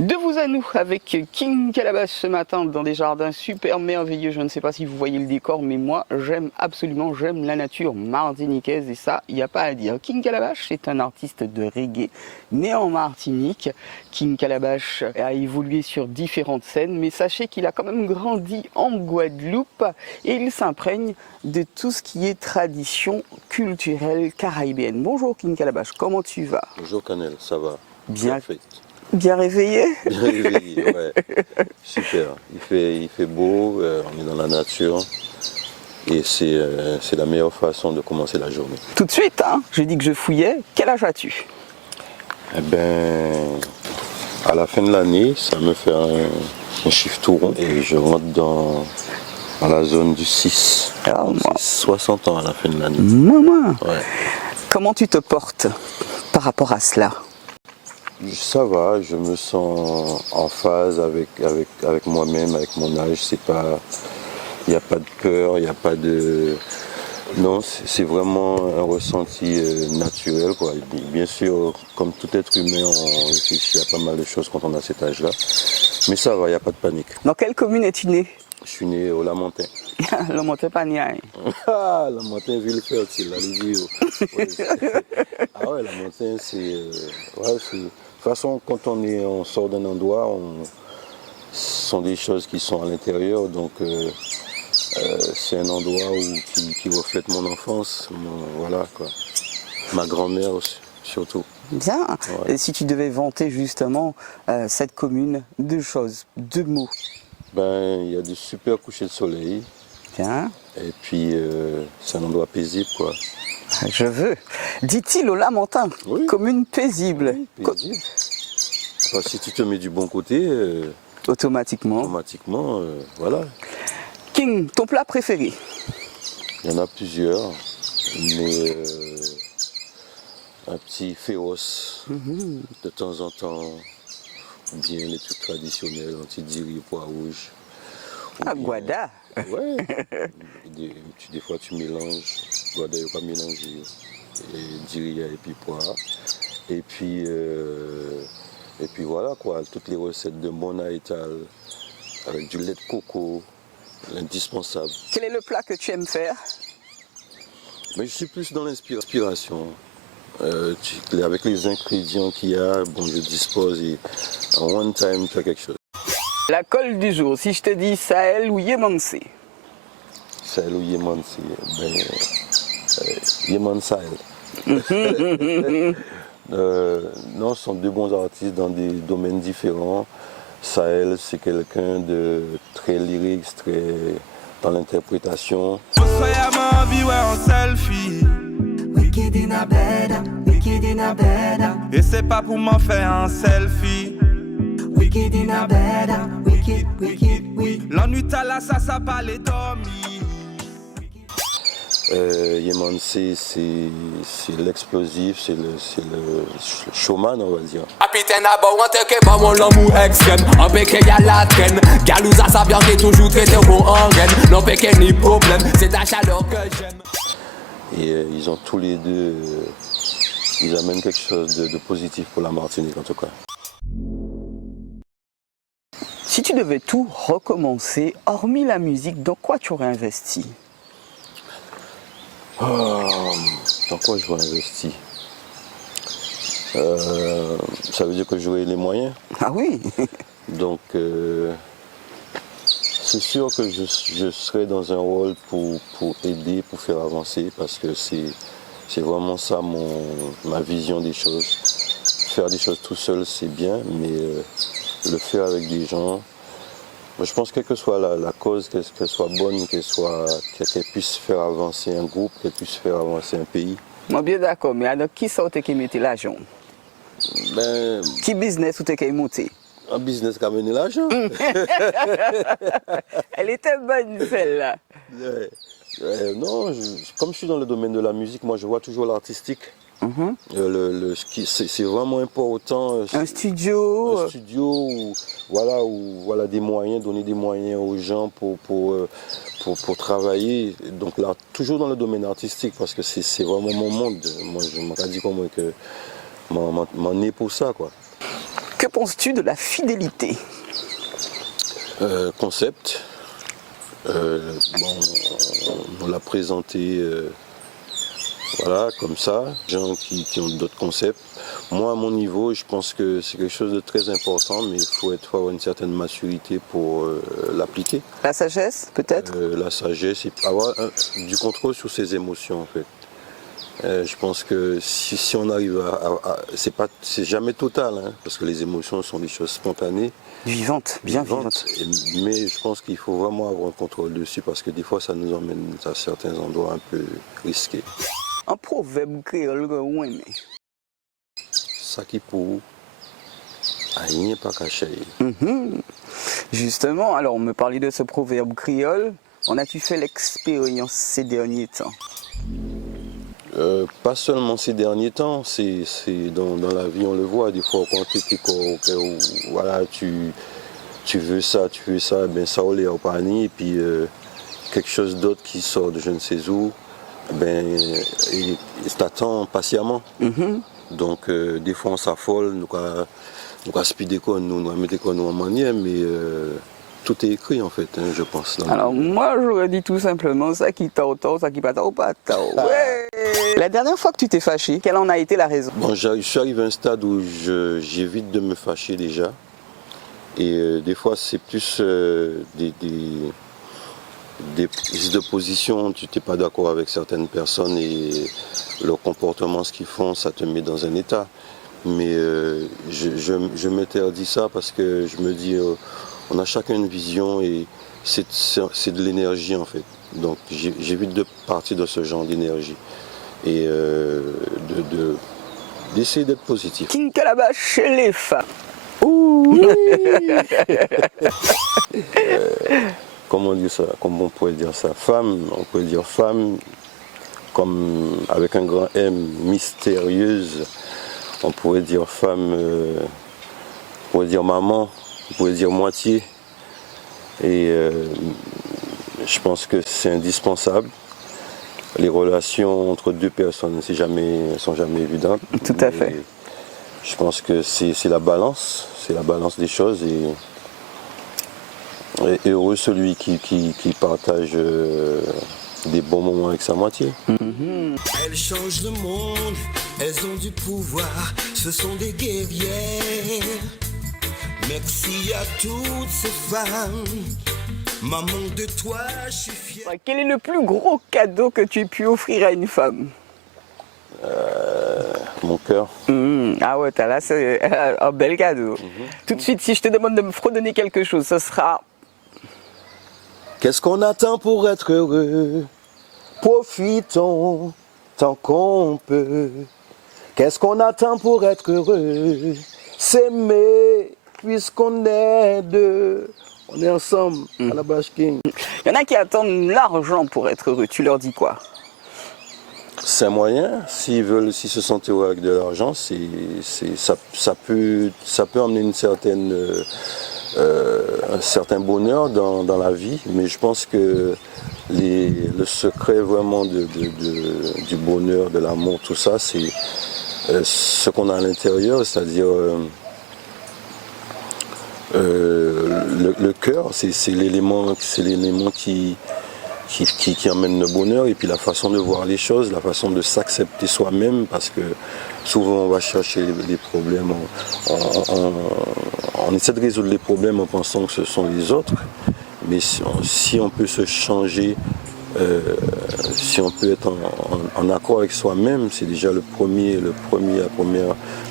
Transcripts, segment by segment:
De vous à nous avec King Calabash ce matin dans des jardins super merveilleux. Je ne sais pas si vous voyez le décor, mais moi j'aime absolument, j'aime la nature martiniquaise et ça, il n'y a pas à dire. King Calabash est un artiste de reggae né en Martinique. King Calabash a évolué sur différentes scènes, mais sachez qu'il a quand même grandi en Guadeloupe et il s'imprègne de tout ce qui est tradition culturelle caribéenne. Bonjour King Calabash, comment tu vas? Bonjour Canel, ça va? Bien. Parfait. Bien réveillé? Bien réveillé, ouais. Super. Il fait beau, on est dans la nature et c'est la meilleure façon de commencer la journée. Tout de suite, hein, j'ai dit que je fouillais. Quel âge as-tu? Eh ben, à la fin de l'année, ça me fait un chiffre tout rond et je rentre dans la zone du 6. Ah, Donc, c'est 60 ans à la fin de l'année. Maman, Ouais. comment tu te portes par rapport à cela? Ça va, je me sens en phase avec moi-même, avec mon âge. Il n'y a pas de peur, il n'y a pas de... Non, c'est vraiment un ressenti naturel, quoi. Bien sûr, comme tout être humain, on réfléchit à pas mal de choses quand on a cet âge-là. Mais ça va, il n'y a pas de panique. Dans quelle commune es-tu né? Je suis né au Lamentin. Le Montépagnat. Ah, Lamentin, ville fertile, la Livio. Ouais, ah ouais, Lamentin, ouais, de toute façon, quand on sort d'un endroit, ce sont des choses qui sont à l'intérieur, donc c'est un endroit qui reflète mon enfance, voilà quoi. Ma grand-mère aussi, surtout. Bien. Ouais. Et si tu devais vanter justement cette commune, deux choses, deux mots. Ben, il y a de super couchers de soleil, Bien. et puis c'est un endroit paisible, quoi. Je veux. Dit-il au Lamentin, Oui. commune paisible. Oui, paisible. Enfin, si tu te mets du bon côté, Automatiquement. voilà. King, ton plat préféré? Il y en a plusieurs, mais un petit féroce de temps en temps, ou bien les trucs traditionnels, un petit diri pois rouge. Ah, guada. Ouais, des fois tu mélanges, guada il pas mélanger, et diri et puis pois. Et puis voilà quoi, toutes les recettes de Mona Etal, avec du lait de coco, l'indispensable. Quel est le plat que tu aimes faire? Mais je suis plus dans l'inspiration. Avec les ingrédients qu'il y a, bon, je dispose et en one time, tu as quelque chose. La colle du jour, si je te dis Sahel ou Yemansi? Sahel ou Yemansi? Ben, Yeman Sahel. Non, ce sont deux bons artistes dans des domaines différents. Sahel, c'est quelqu'un de très lyrique, très dans l'interprétation. Wicked in a bed, wicked in a bed. Et c'est pas pour m'en faire un selfie. Wicked in a bed, wicked, wicked, wicked. L'ennui t'as là, ça pas les dormir. Yeman, c'est l'explosif, c'est le showman, on va dire. Capitaine à bord, on te que pas mon l'amour extrême. On peut qu'il y a la traîne. Galouza, ça vient qui toujours traité bon en graine. Non, peut qu'il n'y a ni problème, c'est ta chaleur que j'aime. Et ils ont tous les deux, ils amènent quelque chose de positif pour la Martinique en tout cas. Si tu devais tout recommencer, hormis la musique, dans quoi tu aurais investi? Dans quoi je vais investir? Ça veut dire que j'aurai les moyens. Ah oui. Donc c'est sûr que je serai dans un rôle pour aider, pour faire avancer, parce que c'est vraiment ça ma vision des choses. Faire des choses tout seul, c'est bien, mais le faire avec des gens, je pense que quelle que soit la cause, qu'elle soit bonne, qu'elle puisse faire avancer un groupe, qu'elle puisse faire avancer un pays. Moi bien d'accord, mais alors qui ça qui mettait l'argent? Ben, Qui business ou qui monté? un business qui a mené l'argent. Elle était bonne celle-là. Non, comme je suis dans le domaine de la musique, moi je vois toujours l'artistique. C'est vraiment important. Un studio. Un studio où voilà des moyens, donner des moyens aux gens pour travailler. Donc là, toujours dans le domaine artistique, parce que c'est vraiment mon monde. Moi, je me dis comment que m'en est pour ça, quoi. Que penses-tu de la fidélité? Concept. On l'a présenté voilà, comme ça, gens qui ont d'autres concepts. Moi, à mon niveau, je pense que c'est quelque chose de très important, mais il faut avoir une certaine maturité pour l'appliquer. La sagesse, peut-être? La sagesse et avoir du contrôle sur ses émotions, en fait. Je pense que si on arrive c'est jamais total, hein, parce que les émotions sont des choses spontanées. Vivante, bien vivante. Mais je pense qu'il faut vraiment avoir un contrôle dessus parce que des fois ça nous emmène à certains endroits un peu risqués. Un proverbe créole que vous aimez. Ça qui pour rien pas caché. Justement, alors on me parlait de ce proverbe créole. En as-tu fait l'expérience ces derniers temps? Pas seulement ces derniers temps, c'est dans la vie on le voit, des fois quand tu es voilà, tu veux ça, ben ça on est au panier et puis quelque chose d'autre qui sort de je ne sais où, ben et t'attend patiemment. Donc des fois on s'affole, nous speeder quoi, nous mettre quoi nous en manière, mais tout est écrit en fait, hein, je pense. Alors moi j'aurais dit tout simplement ça qui t'a autant, ça qui pas t'a ou pas t'a. Ouais. La dernière fois que tu t'es fâché, quelle en a été la raison? Bon, je suis arrivé à un stade où j'évite de me fâcher déjà. Et des fois c'est plus des prises de position, tu n'es pas d'accord avec certaines personnes et leur comportement, ce qu'ils font, ça te met dans un état. Mais je m'interdis ça parce que je me dis... on a chacun une vision et c'est de l'énergie en fait. Donc j'évite de partir de ce genre d'énergie et d'essayer d'être positif. King Calabash chez les femmes. Ouh. Comment dire ça? Comment on pourrait dire ça? Femme, on pourrait dire femme comme avec un grand M, mystérieuse. On pourrait dire femme, on pourrait dire maman. On pourrait dire moitié. Et je pense que c'est indispensable. Les relations entre deux personnes sont jamais évidentes. Tout à fait. Je pense que c'est la balance des choses. Et heureux celui qui partage des bons moments avec sa moitié. Elles changent le monde, elles ont du pouvoir, ce sont des guerrières. Merci à toutes ces femmes, maman de toi, je suis fier. Quel est le plus gros cadeau que tu aies pu offrir à une femme? Mon cœur. Ah ouais, là c'est un bel cadeau. Tout de suite, si je te demande de me fredonner quelque chose, ce sera... Qu'est-ce qu'on attend pour être heureux? Profitons tant qu'on peut. Qu'est-ce qu'on attend pour être heureux? S'aimer. Puisqu'on est deux, on est ensemble à la Bash King. Il y en a qui attendent l'argent pour être heureux, tu leur dis quoi? C'est un moyen, s'ils se sentent heureux avec de l'argent, ça peut amener un certain bonheur dans la vie, mais je pense que le secret vraiment du bonheur, de l'amour, tout ça, c'est ce qu'on a à l'intérieur, c'est-à-dire... le cœur, c'est l'élément qui emmène le bonheur et puis la façon de voir les choses, la façon de s'accepter soi-même parce que souvent on va chercher les problèmes, on essaie de résoudre les problèmes en pensant que ce sont les autres, mais si on peut se changer, si on peut être en accord avec soi-même, c'est déjà la première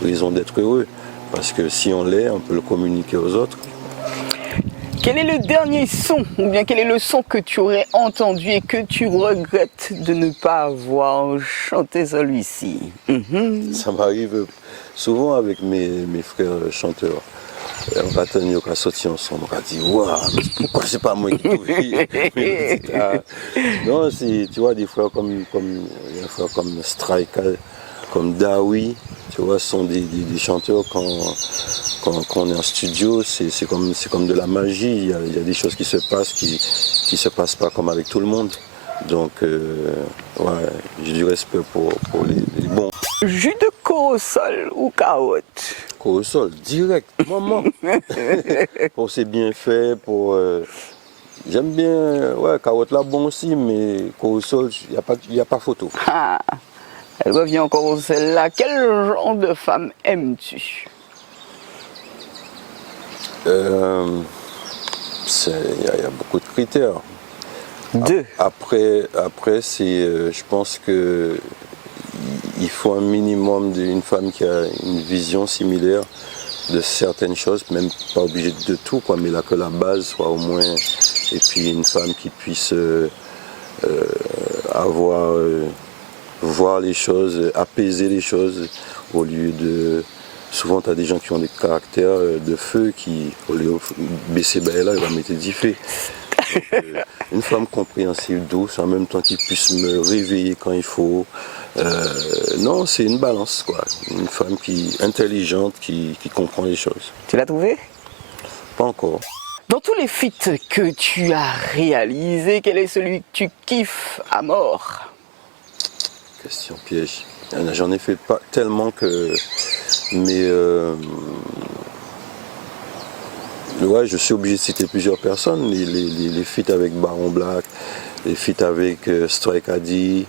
raison d'être heureux. Parce que si on l'est, on peut le communiquer aux autres. Quel est le dernier son, ou bien quel est le son que tu aurais entendu et que tu regrettes de ne pas avoir chanté celui-ci? Ça m'arrive souvent avec mes frères chanteurs. On va tenir qu'à sortir ensemble, on va dire waouh, pourquoi c'est pas moi qui non, tu vois, des frères comme Strike, comme Dawi, tu vois, sont des chanteurs quand on est en studio, c'est comme de la magie, il y a des choses qui se passent qui se passent pas comme avec tout le monde. Donc ouais, j'ai du respect pour les bons. Jus de corossol ou carotte? Au sol, direct, maman. Pour ses bienfaits, pour... j'aime bien, ouais, carotte là, bon aussi, mais au sol, il n'y a pas photo. Ah, elle revient encore au celle-là. Quel genre de femme aimes-tu? Il y a beaucoup de critères. Deux. Après c'est, je pense que il faut un minimum d'une femme qui a une vision similaire de certaines choses, même pas obligé de tout, quoi, mais là que la base soit au moins, et puis une femme qui puisse voir les choses, apaiser les choses, au lieu de... Souvent, tu as des gens qui ont des caractères de feu qui, au lieu de baisser là, ils vont mettre du feu. Une femme compréhensive, douce, en même temps qui puisse me réveiller quand il faut. Non, c'est une balance, quoi. Une femme intelligente qui comprend les choses. Tu l'as trouvé? Pas encore. Dans tous les feats que tu as réalisés, quel est celui que tu kiffes à mort? Question piège. J'en ai fait pas tellement que... Mais ouais, je suis obligé de citer plusieurs personnes. Les feats avec Baron Black, les feats avec Strike Addy,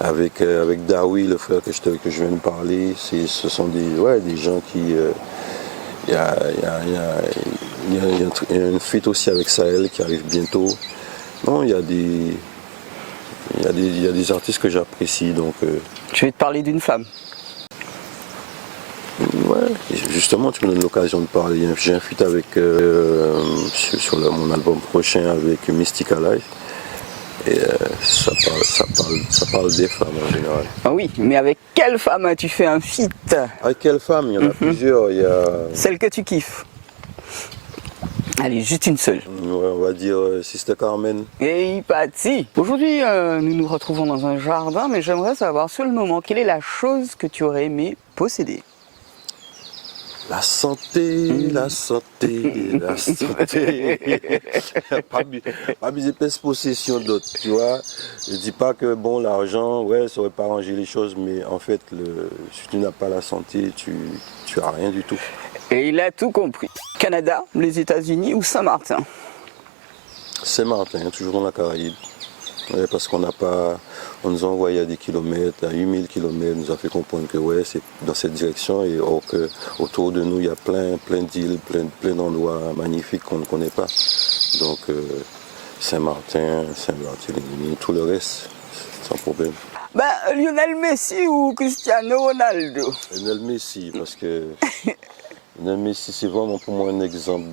avec Dawi, le frère que je viens de parler. Ce sont des gens qui... Il y a un feat aussi avec Sahel qui arrive bientôt. Non, il y a des artistes que j'apprécie. Donc, Je vais te parler d'une femme. ouais, justement, tu me donnes l'occasion de parler. J'ai un feat avec, sur mon album prochain avec Mystica Life. Et ça parle des femmes en général. Ah oui, mais avec quelle femme as-tu fait un feat? Avec quelle femme? Il y en a plusieurs. Il y a, Celle que tu kiffes. Allez, juste une seule. on va dire Sister Carmen. Et Patty. Aujourd'hui, nous nous retrouvons dans un jardin, mais j'aimerais savoir sur le moment, quelle est la chose que tu aurais aimé posséder? La santé, la santé, la santé. Pas besoin de possession d'autres, tu vois. Je dis pas que bon, l'argent, ouais, ça aurait pas arrangé les choses, mais en fait, si tu n'as pas la santé, tu as rien du tout. Et il a tout compris. Canada, les États-Unis ou Saint-Martin? Saint-Martin, toujours dans la Caraïbe. Ouais, parce qu'on nous a envoyé à des kilomètres, à 8000 kilomètres, nous a fait comprendre que ouais, c'est dans cette direction, et or que autour de nous, il y a plein d'îles, plein d'endroits magnifiques qu'on ne connaît pas. Donc Saint-Martin, Saint-Barthélemy, tout le reste, sans problème. Ben, Lionel Messi ou Cristiano Ronaldo? Lionel Messi, parce que Lionel Messi, c'est vraiment pour moi un exemple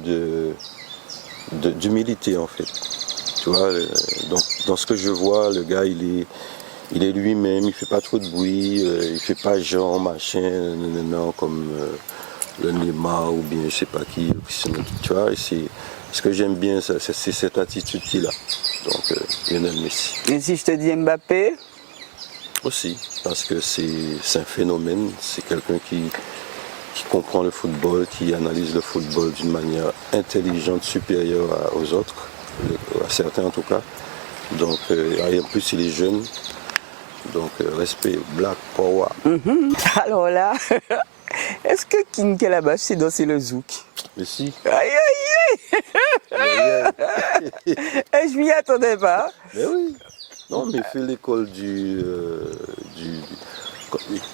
d'humilité, en fait. Tu vois, dans ce que je vois, le gars, il est lui-même, il fait pas trop de bruit, il fait pas genre machin, non, comme le Neymar ou bien je sais pas qui, tu vois. Ce que j'aime bien, c'est cette attitude qu'il a. Donc, Lionel Messi. Et si je te dis Mbappé? Aussi, parce que c'est un phénomène, c'est quelqu'un qui comprend le football, qui analyse le football d'une manière intelligente, supérieure aux autres, à certains en tout cas. Donc, en plus il est jeune, donc respect, Black Power. Alors là, est-ce que King Calabash sait danser le zouk? Mais si. Aïe aïe aïe. Je m'y attendais pas. Mais oui. Non, mais fait l'école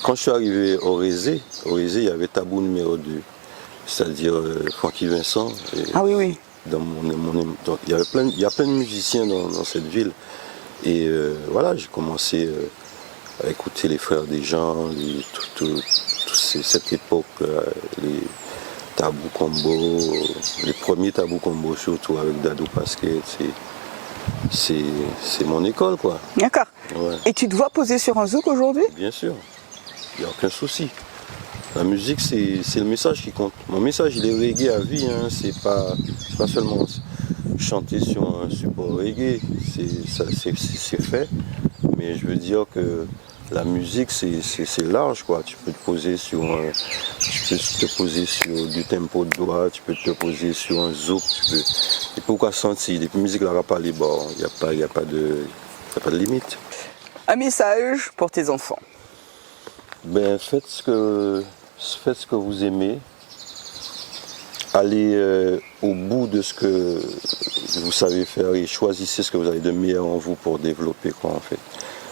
Quand je suis arrivé au Rézé, il y avait Tabou numéro 2, c'est-à-dire Francky Vincent. Ah oui, oui. Donc, il y a plein de musiciens dans cette ville. Et voilà, j'ai commencé à écouter les Frères des gens, cette époque, les Tabou Combo, les premiers Tabou Combo surtout avec Dadou Pasquet. C'est mon école, quoi. D'accord. Ouais. Et tu te vois poser sur un zouk aujourd'hui? Bien sûr, il n'y a aucun souci. La musique, c'est le message qui compte. Mon message, il est reggae à vie, hein. C'est pas seulement chanter sur un support reggae, c'est fait. Mais je veux dire que la musique, c'est large, quoi. Tu peux te poser sur du tempo de doigt, tu peux te poser sur un zouk, Et pourquoi sentir? Des musiques là, pas les bords, il n'y a pas de limite. Un message pour tes enfants. Ben, faites ce que vous aimez, allez au bout de ce que vous savez faire et choisissez ce que vous avez de meilleur en vous pour développer quoi en fait.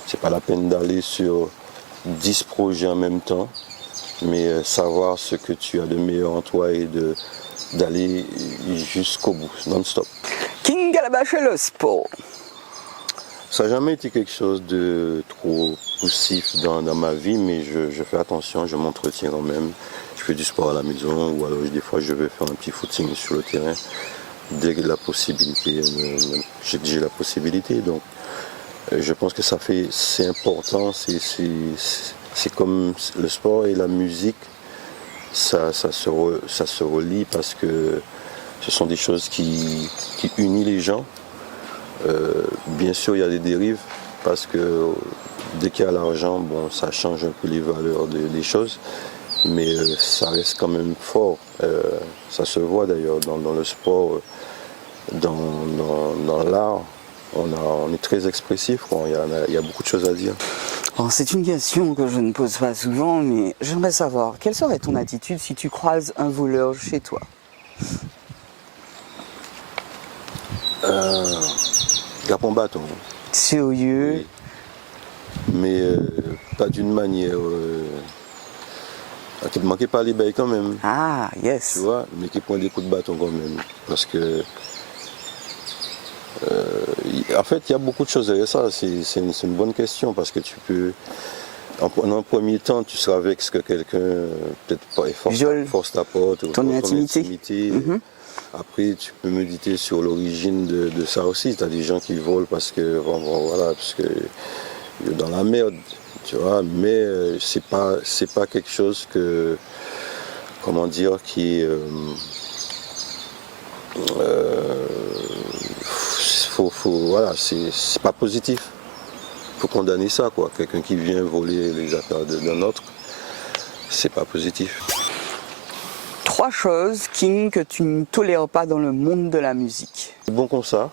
C'est pas la peine d'aller sur 10 projets en même temps, mais savoir ce que tu as de meilleur en toi et d'aller jusqu'au bout, non-stop. King Calabash et le sport. Ça n'a jamais été quelque chose de trop poussif dans ma vie, mais je fais attention, je m'entretiens quand même. Je fais du sport à la maison ou alors des fois je vais faire un petit footing sur le terrain dès que la possibilité, j'ai la possibilité. Donc je pense que c'est important, c'est comme le sport et la musique, ça se relie parce que ce sont des choses qui unissent les gens. Bien sûr, il y a des dérives parce que dès qu'il y a l'argent, bon, ça change un peu les valeurs des choses, mais ça reste quand même fort. Ça se voit d'ailleurs dans le sport, dans l'art, on est très expressif, quoi. Il y a beaucoup de choses à dire. Bon, c'est une question que je ne pose pas souvent, mais j'aimerais savoir, quelle serait ton attitude si tu croises un voleur chez toi? Garde mon bâton. Sérieux? Oui. Mais pas d'une manière qui ne manquait pas les bails quand même. Ah, yes. Tu vois, mais qui prend des coups de bâton quand même. Parce que en fait, il y a beaucoup de choses derrière ça. C'est une bonne question parce que tu peux, en un premier temps, tu seras avec ce que quelqu'un peut-être pas force t'apporte, ton intimité. Mm-hmm. Après, tu peux méditer sur l'origine de ça aussi. Tu as des gens qui volent parce que dans la merde, tu vois. Mais c'est pas quelque chose que, comment dire, qui voilà, c'est pas positif. Faut condamner ça, quoi. Quelqu'un qui vient voler les affaires d'un autre, c'est pas positif. 3 choses, King, que tu ne tolères pas dans le monde de la musique. Bon comme ça.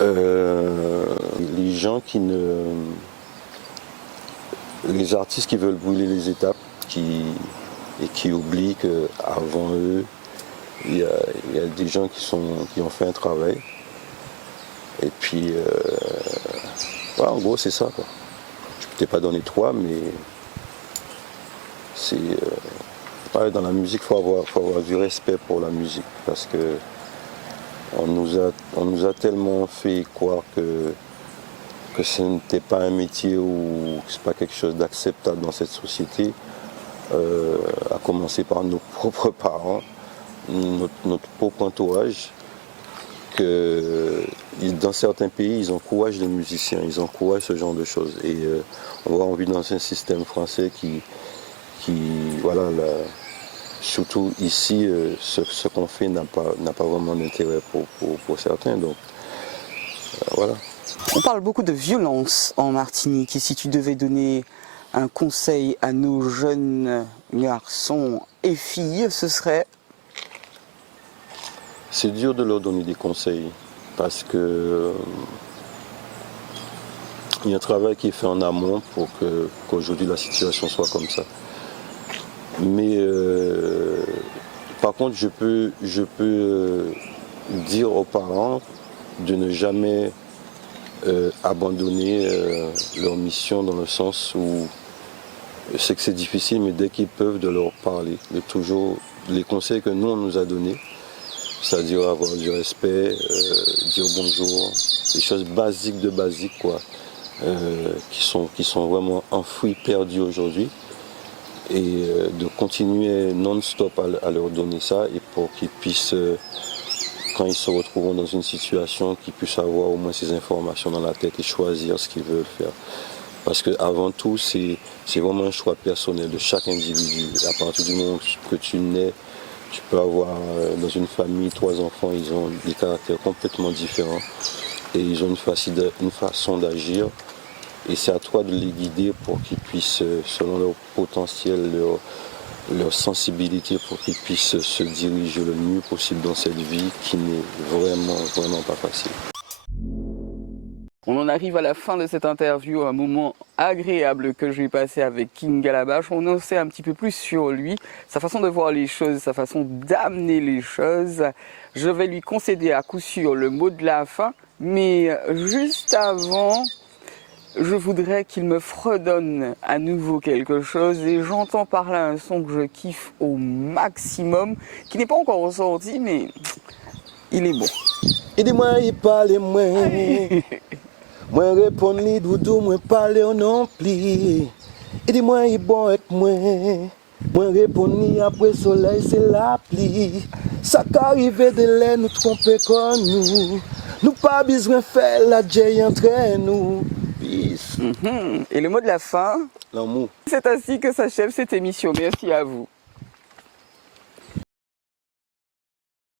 Les gens les artistes qui veulent brûler les étapes, et qui oublient qu'avant eux, il y a des gens qui ont fait un travail. Et puis, voilà, en gros, c'est ça, quoi. Je ne t'ai pas donné 3, mais c'est dans la musique, faut avoir du respect pour la musique parce que on nous a tellement fait croire que ce n'était pas un métier ou que c'est pas quelque chose d'acceptable dans cette société, à commencer par nos propres parents, notre propre entourage, que dans certains pays ils encouragent les musiciens, ils encouragent ce genre de choses et on vit dans un système français qui voilà, surtout ici, ce qu'on fait n'a pas vraiment d'intérêt pour certains. Donc, voilà. On parle beaucoup de violence en Martinique. Et si tu devais donner un conseil à nos jeunes garçons et filles, ce serait? C'est dur de leur donner des conseils parce que il y a un travail qui est fait en amont pour qu'aujourd'hui la situation soit comme ça. Mais par contre, je peux dire aux parents de ne jamais abandonner leur mission dans le sens où c'est que c'est difficile, mais dès qu'ils peuvent, de leur parler, de toujours les conseils que nous on nous a donnés, c'est-à-dire avoir du respect, dire bonjour, des choses basiques de basiques quoi, qui sont vraiment enfouies, perdues aujourd'hui. Et de continuer non-stop à leur donner ça et pour qu'ils puissent, quand ils se retrouveront dans une situation, qu'ils puissent avoir au moins ces informations dans la tête et choisir ce qu'ils veulent faire. Parce qu'avant tout, c'est vraiment un choix personnel de chaque individu. À partir du moment que tu nais, tu peux avoir dans une famille 3 enfants, ils ont des caractères complètement différents et ils ont une façon d'agir. Et c'est à toi de les guider pour qu'ils puissent, selon leur potentiel, leur sensibilité, pour qu'ils puissent se diriger le mieux possible dans cette vie qui n'est vraiment, vraiment pas facile. On en arrive à la fin de cette interview, un moment agréable que j'ai passé avec King Calabash. On en sait un petit peu plus sur lui, sa façon de voir les choses, sa façon d'amener les choses. Je vais lui concéder à coup sûr le mot de la fin, mais juste avant, je voudrais qu'il me fredonne à nouveau quelque chose et j'entends par là un son que je kiffe au maximum, qui n'est pas encore sorti, mais il est bon. Aidez-moi, il parle moi. Moi répondre li doudou, moi parler non plus. Aidez-moi, il bon avec moi. Moi répondre li après soleil, c'est la pluie. Ça qu'arrive de l'air, nous tromper comme nous. Nous pas besoin faire la J entre nous. Peace. Et le mot de la fin, L'amour. c'est ainsi que s'achève cette émission. Merci à vous.